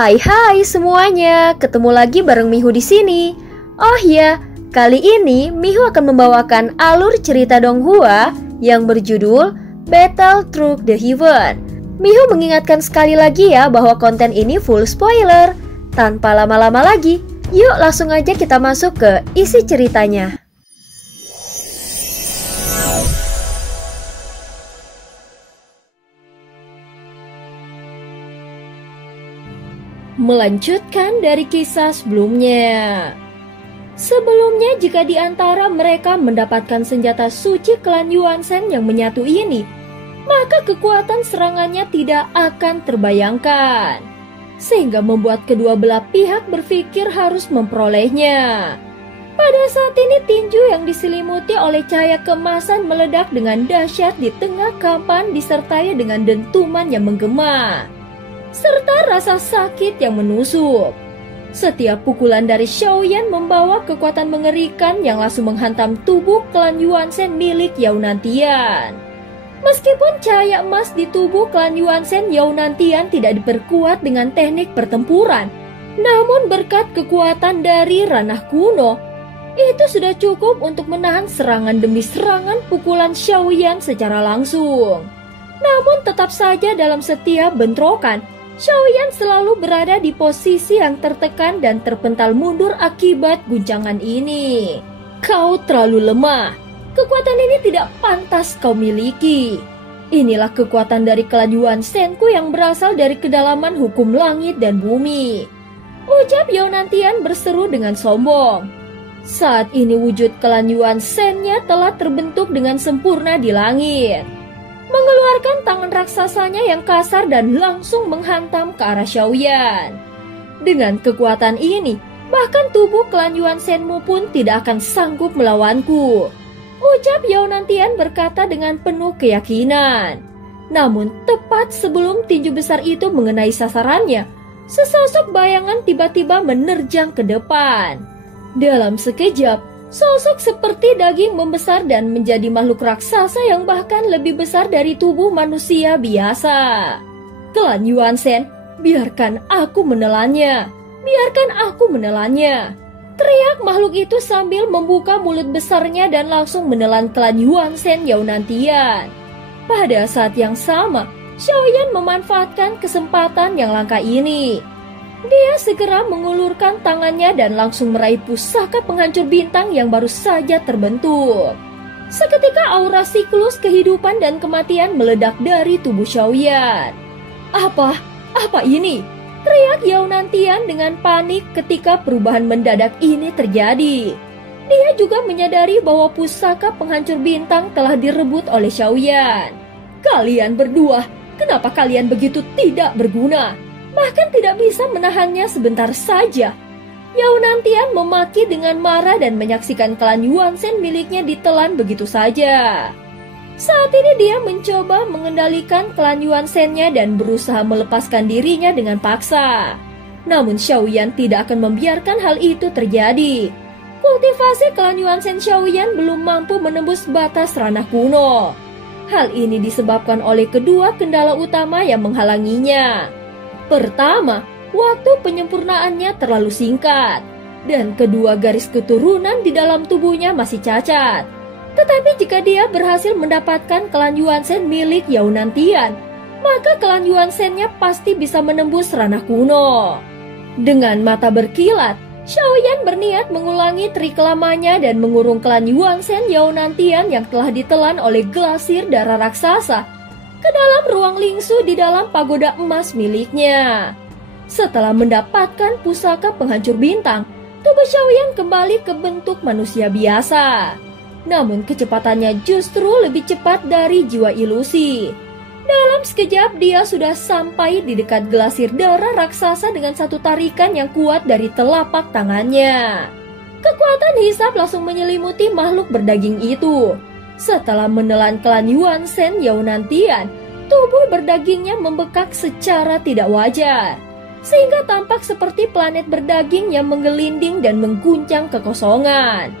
Hai semuanya, ketemu lagi bareng Mihu di sini. Oh ya, kali ini Mihu akan membawakan alur cerita Donghua yang berjudul Battle Through the Heaven. Mihu mengingatkan sekali lagi ya bahwa konten ini full spoiler. Tanpa lama-lama lagi, yuk langsung aja kita masuk ke isi ceritanya. Melanjutkan dari kisah sebelumnya. Sebelumnya, jika di antara mereka mendapatkan senjata suci klan Yuanzhen yang menyatu ini, maka kekuatan serangannya tidak akan terbayangkan, sehingga membuat kedua belah pihak berpikir harus memperolehnya. Pada saat ini tinju yang diselimuti oleh cahaya keemasan meledak dengan dahsyat di tengah kapan disertai dengan dentuman yang menggema serta rasa sakit yang menusuk. Setiap pukulan dari Xiaoyan membawa kekuatan mengerikan yang langsung menghantam tubuh klan Yuanzhen milik Yao Nantian. Meskipun cahaya emas di tubuh klan Yuanzhen Yao Nantian tidak diperkuat dengan teknik pertempuran, namun berkat kekuatan dari ranah kuno, itu sudah cukup untuk menahan serangan demi serangan pukulan Xiaoyan secara langsung. Namun tetap saja dalam setiap bentrokan, Xiaoyan selalu berada di posisi yang tertekan dan terpental mundur akibat guncangan ini. Kau terlalu lemah. Kekuatan ini tidak pantas kau miliki. Inilah kekuatan dari klan Yuanzhenku yang berasal dari kedalaman hukum langit dan bumi, ucap Yao Nantian berseru dengan sombong. Saat ini wujud klan Yuanzhen-nya telah terbentuk dengan sempurna di langit. Mengeluarkan tangan raksasanya yang kasar dan langsung menghantam ke arah Xiaoyan. Dengan kekuatan ini, bahkan tubuh klan Yuanzhenmu pun tidak akan sanggup melawanku, ucap Yao Nantian berkata dengan penuh keyakinan. Namun tepat sebelum tinju besar itu mengenai sasarannya, sesosok bayangan tiba-tiba menerjang ke depan. Dalam sekejap, sosok seperti daging membesar dan menjadi makhluk raksasa yang bahkan lebih besar dari tubuh manusia biasa. Klan Yuanzhen, biarkan aku menelannya. Biarkan aku menelannya. Teriak makhluk itu sambil membuka mulut besarnya dan langsung menelan klan Yuanzhen Yao Nantian. Pada saat yang sama, Xiaoyan memanfaatkan kesempatan yang langka ini. Dia segera mengulurkan tangannya dan langsung meraih pusaka penghancur bintang yang baru saja terbentuk. Seketika aura siklus kehidupan dan kematian meledak dari tubuh Xiaoyan. Apa ini? Teriak Yao Nantian dengan panik ketika perubahan mendadak ini terjadi. Dia juga menyadari bahwa pusaka penghancur bintang telah direbut oleh Xiaoyan. Kalian berdua, kenapa kalian begitu tidak berguna? Bahkan tidak bisa menahannya sebentar saja. Yao Nantian memaki dengan marah dan menyaksikan klan Yuanzhen miliknya ditelan begitu saja. Saat ini dia mencoba mengendalikan klan Yuanzhen-nya dan berusaha melepaskan dirinya dengan paksa. Namun Xiaoyan tidak akan membiarkan hal itu terjadi. Kultivasi klan Yuanzhen Xiaoyan belum mampu menembus batas ranah kuno. Hal ini disebabkan oleh kedua kendala utama yang menghalanginya. Pertama, waktu penyempurnaannya terlalu singkat, dan kedua garis keturunan di dalam tubuhnya masih cacat. Tetapi jika dia berhasil mendapatkan klan Yuanzhen milik Yao Nantian, maka klan Yuanzhen-nya pasti bisa menembus ranah kuno. Dengan mata berkilat, Xiaoyan berniat mengulangi trik lamanya dan mengurung klan Yuanzhen Yao Nantian yang telah ditelan oleh glasir darah raksasa ke dalam ruang lingsu di dalam pagoda emas miliknya. Setelah mendapatkan pusaka penghancur bintang, tubuh Xiaoyan kembali ke bentuk manusia biasa. Namun kecepatannya justru lebih cepat dari jiwa ilusi. Dalam sekejap dia sudah sampai di dekat glasir darah raksasa dengan satu tarikan yang kuat dari telapak tangannya. Kekuatan hisap langsung menyelimuti makhluk berdaging itu. Setelah menelan klan Yuanzhen Yao Nantian, tubuh berdagingnya membekak secara tidak wajar, sehingga tampak seperti planet berdaging yang menggelinding dan mengguncang kekosongan.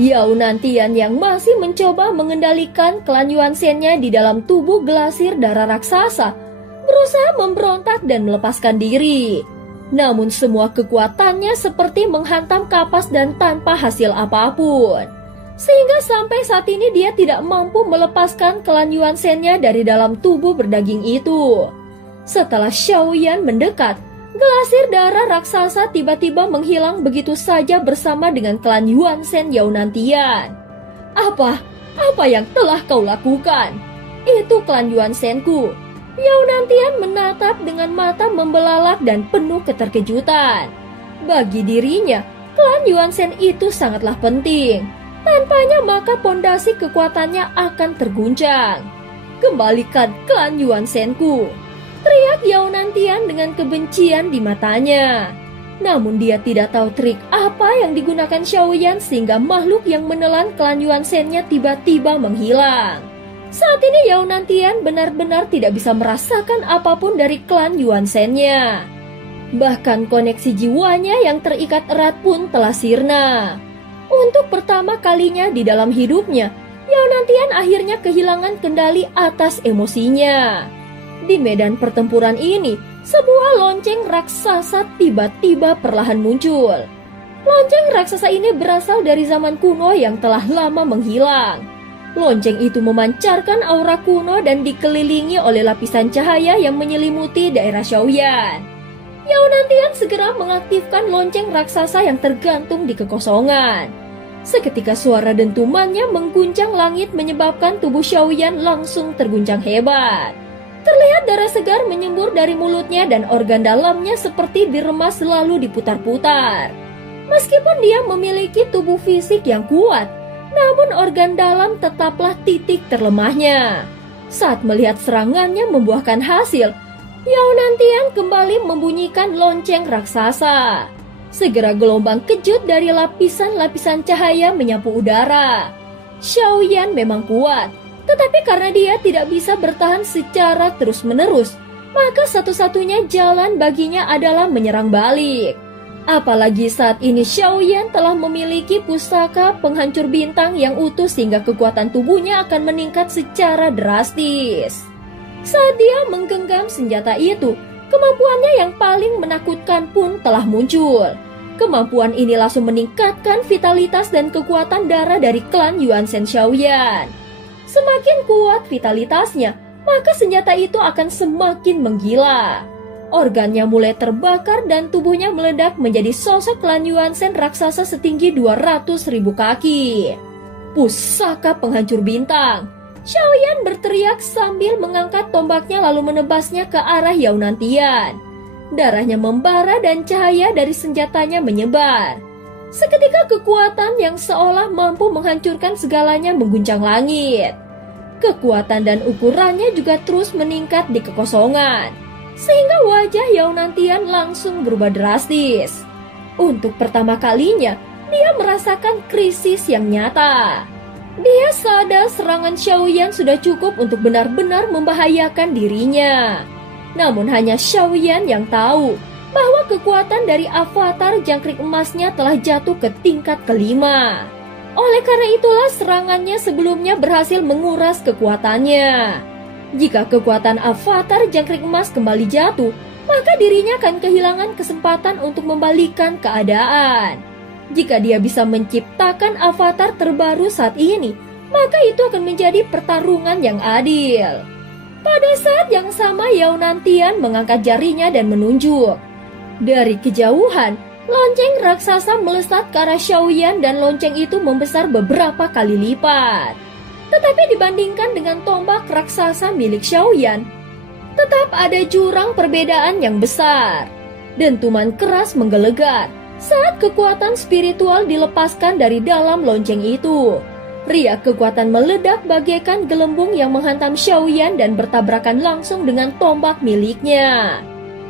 Yao Nantian yang masih mencoba mengendalikan klan Yuanzhen-nya di dalam tubuh glasir darah raksasa, berusaha memberontak dan melepaskan diri. Namun semua kekuatannya seperti menghantam kapas dan tanpa hasil apapun. Sehingga sampai saat ini dia tidak mampu melepaskan klan Yuanzhen-nya dari dalam tubuh berdaging itu. Setelah Xiaoyan mendekat, gelasir darah raksasa tiba-tiba menghilang begitu saja bersama dengan klan Yuanzhen Yaunantian. Apa yang telah kau lakukan? Itu klan Yuanzhen-ku. Yaunantian menatap dengan mata membelalak dan penuh keterkejutan. Bagi dirinya, klan Yuanzhen itu sangatlah penting. Tanpanya maka pondasi kekuatannya akan terguncang. Kembalikan klan Yuanzhen-ku, teriak Yaunantian dengan kebencian di matanya. Namun dia tidak tahu trik apa yang digunakan Xiaoyan sehingga makhluk yang menelan klan Yuanzhen-nya tiba-tiba menghilang. Saat ini Yaunantian benar-benar tidak bisa merasakan apapun dari klan Yuanzhen-nya. Bahkan koneksi jiwanya yang terikat erat pun telah sirna. Untuk pertama kalinya di dalam hidupnya, Yaunantian akhirnya kehilangan kendali atas emosinya. Di medan pertempuran ini, sebuah lonceng raksasa tiba-tiba perlahan muncul. Lonceng raksasa ini berasal dari zaman kuno yang telah lama menghilang. Lonceng itu memancarkan aura kuno dan dikelilingi oleh lapisan cahaya yang menyelimuti daerah Xiaoyan. Yaunantian segera mengaktifkan lonceng raksasa yang tergantung di kekosongan. Seketika suara dentumannya mengguncang langit menyebabkan tubuh Xiaoyan langsung terguncang hebat. Terlihat darah segar menyembur dari mulutnya dan organ dalamnya seperti diremas lalu diputar-putar. Meskipun dia memiliki tubuh fisik yang kuat, namun organ dalam tetaplah titik terlemahnya. Saat melihat serangannya membuahkan hasil, Yaunantian kembali membunyikan lonceng raksasa. Segera gelombang kejut dari lapisan-lapisan cahaya menyapu udara. Xiaoyan memang kuat, tetapi karena dia tidak bisa bertahan secara terus-menerus, maka satu-satunya jalan baginya adalah menyerang balik. Apalagi saat ini Xiaoyan telah memiliki pusaka penghancur bintang yang utuh sehingga kekuatan tubuhnya akan meningkat secara drastis. Saat dia menggenggam senjata itu, kemampuannya yang paling menakutkan pun telah muncul. Kemampuan ini langsung meningkatkan vitalitas dan kekuatan darah dari klan Yuanzhen Xiaoyan. Semakin kuat vitalitasnya, maka senjata itu akan semakin menggila. Organnya mulai terbakar dan tubuhnya meledak menjadi sosok klan Yuanzhen raksasa setinggi 200.000 kaki. Pusaka penghancur bintang. Xiaoyan berteriak sambil mengangkat tombaknya lalu menebasnya ke arah Yaunantian. Darahnya membara dan cahaya dari senjatanya menyebar. Seketika kekuatan yang seolah mampu menghancurkan segalanya mengguncang langit. Kekuatan dan ukurannya juga terus meningkat di kekosongan, sehingga wajah Yaunantian langsung berubah drastis. Untuk pertama kalinya, dia merasakan krisis yang nyata. Dia sadar serangan Xiaoyan sudah cukup untuk benar-benar membahayakan dirinya. Namun hanya Xiaoyan yang tahu bahwa kekuatan dari avatar jangkrik emasnya telah jatuh ke tingkat kelima. Oleh karena itulah serangannya sebelumnya berhasil menguras kekuatannya. Jika kekuatan avatar jangkrik emas kembali jatuh, maka dirinya akan kehilangan kesempatan untuk membalikkan keadaan. Jika dia bisa menciptakan avatar terbaru saat ini, maka itu akan menjadi pertarungan yang adil. Pada saat yang sama Yaunantian mengangkat jarinya dan menunjuk. Dari kejauhan, lonceng raksasa melesat ke arah Xiaoyan dan lonceng itu membesar beberapa kali lipat. Tetapi dibandingkan dengan tombak raksasa milik Xiaoyan, tetap ada jurang perbedaan yang besar. Dentuman keras menggelegar saat kekuatan spiritual dilepaskan dari dalam lonceng itu. Riak kekuatan meledak bagaikan gelembung yang menghantam Xiaoyan dan bertabrakan langsung dengan tombak miliknya.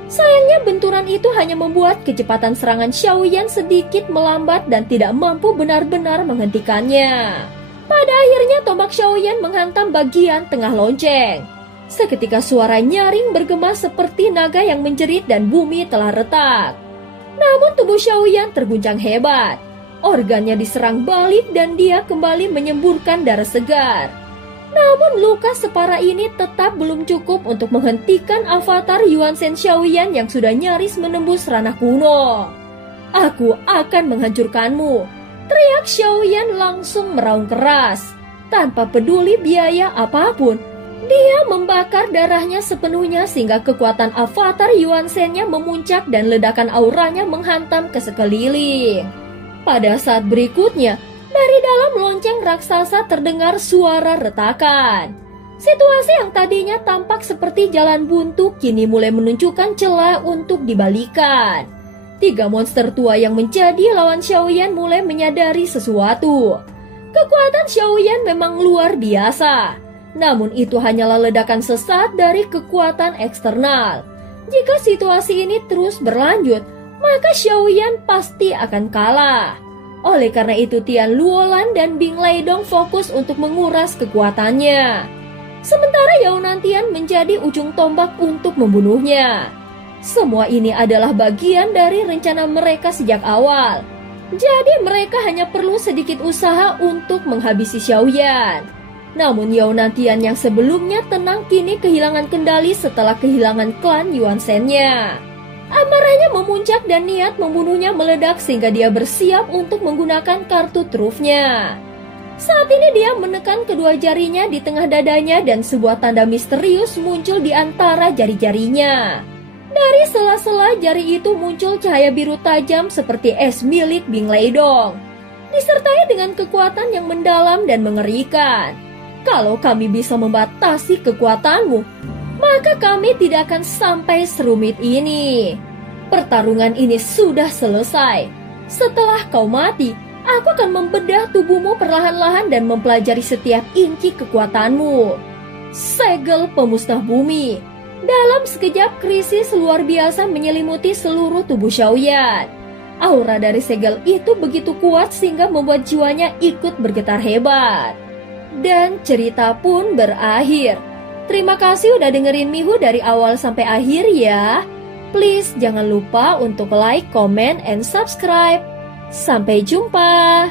Sayangnya benturan itu hanya membuat kecepatan serangan Xiaoyan sedikit melambat dan tidak mampu benar-benar menghentikannya. Pada akhirnya tombak Xiaoyan menghantam bagian tengah lonceng. Seketika suara nyaring bergema seperti naga yang menjerit dan bumi telah retak. Namun tubuh Xiaoyan terguncang hebat. Organnya diserang balik dan dia kembali menyemburkan darah segar. Namun luka separah ini tetap belum cukup untuk menghentikan avatar Yuan Shen Xiaoyan yang sudah nyaris menembus ranah kuno. "Aku akan menghancurkanmu," teriak Xiaoyan langsung meraung keras. Tanpa peduli biaya apapun, dia membakar darahnya sepenuhnya sehingga kekuatan avatar Yuan Shen-nya memuncak dan ledakan auranya menghantam ke sekeliling. Pada saat berikutnya, dari dalam lonceng raksasa terdengar suara retakan. Situasi yang tadinya tampak seperti jalan buntu kini mulai menunjukkan celah untuk dibalikan. 3 monster tua yang menjadi lawan Xiaoyan mulai menyadari sesuatu. Kekuatan Xiaoyan memang luar biasa, namun itu hanyalah ledakan sesaat dari kekuatan eksternal. Jika situasi ini terus berlanjut, maka Xiaoyan pasti akan kalah. Oleh karena itu Tian Luolan dan Bing Leidong fokus untuk menguras kekuatannya. Sementara Yao Nantian menjadi ujung tombak untuk membunuhnya. Semua ini adalah bagian dari rencana mereka sejak awal. Jadi mereka hanya perlu sedikit usaha untuk menghabisi Xiaoyan. Namun Yao Nantian yang sebelumnya tenang kini kehilangan kendali setelah kehilangan klan Yuan Shen-nya. Amarahnya memuncak dan niat membunuhnya meledak sehingga dia bersiap untuk menggunakan kartu trufnya. Saat ini dia menekan kedua jarinya di tengah dadanya dan sebuah tanda misterius muncul di antara jari-jarinya. Dari sela-sela jari itu muncul cahaya biru tajam seperti es milik Bing Leidong, disertai dengan kekuatan yang mendalam dan mengerikan. "Kalau kami bisa membatasi kekuatanmu, maka kami tidak akan sampai serumit ini. Pertarungan ini sudah selesai. Setelah kau mati, aku akan membedah tubuhmu perlahan-lahan dan mempelajari setiap inci kekuatanmu." Segel pemusnah bumi. Dalam sekejap krisis luar biasa menyelimuti seluruh tubuh Xiaoyan. Aura dari segel itu begitu kuat sehingga membuat jiwanya ikut bergetar hebat. Dan cerita pun berakhir. Terima kasih udah dengerin Mihu dari awal sampai akhir ya. Please jangan lupa untuk like, comment, and subscribe. Sampai jumpa.